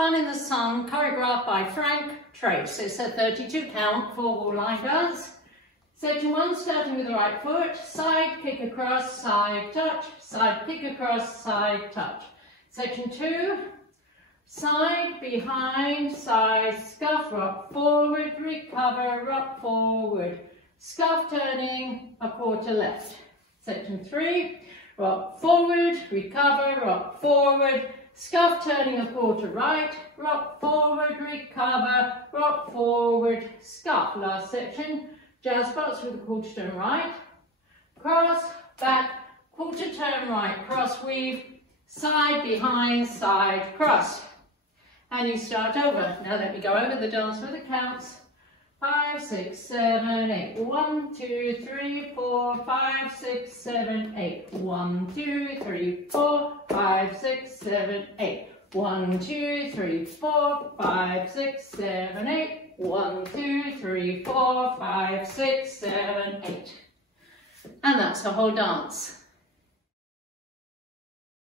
Fun in the Sun, choreographed by Frank Trace. It's a 32 count, 4-wall line dance. Section 1, starting with the right foot, side kick across, side touch, side kick across, side touch. Section 2, side, behind, side, scuff, rock forward, recover, rock forward, scuff turning, a quarter left. Section 3, rock forward, recover, rock forward, scuff turning a quarter right, rock forward, recover, rock forward, scuff. Last section, jazz box with a quarter turn right, cross, back, quarter turn right, cross weave, side, behind, side, cross. And you start over. Now let me go over the dance with the counts. 5, 6, 7, 8. 1, 2, 3, 4, 5, 6, 7, 8. 1, 2, 3, 4, 5, 6, 7, 8. 1, 2, 3, 4, 5, 6, 7, 8. 1, 2, 3, 4, 5, 6, 7, 8. And that's the whole dance.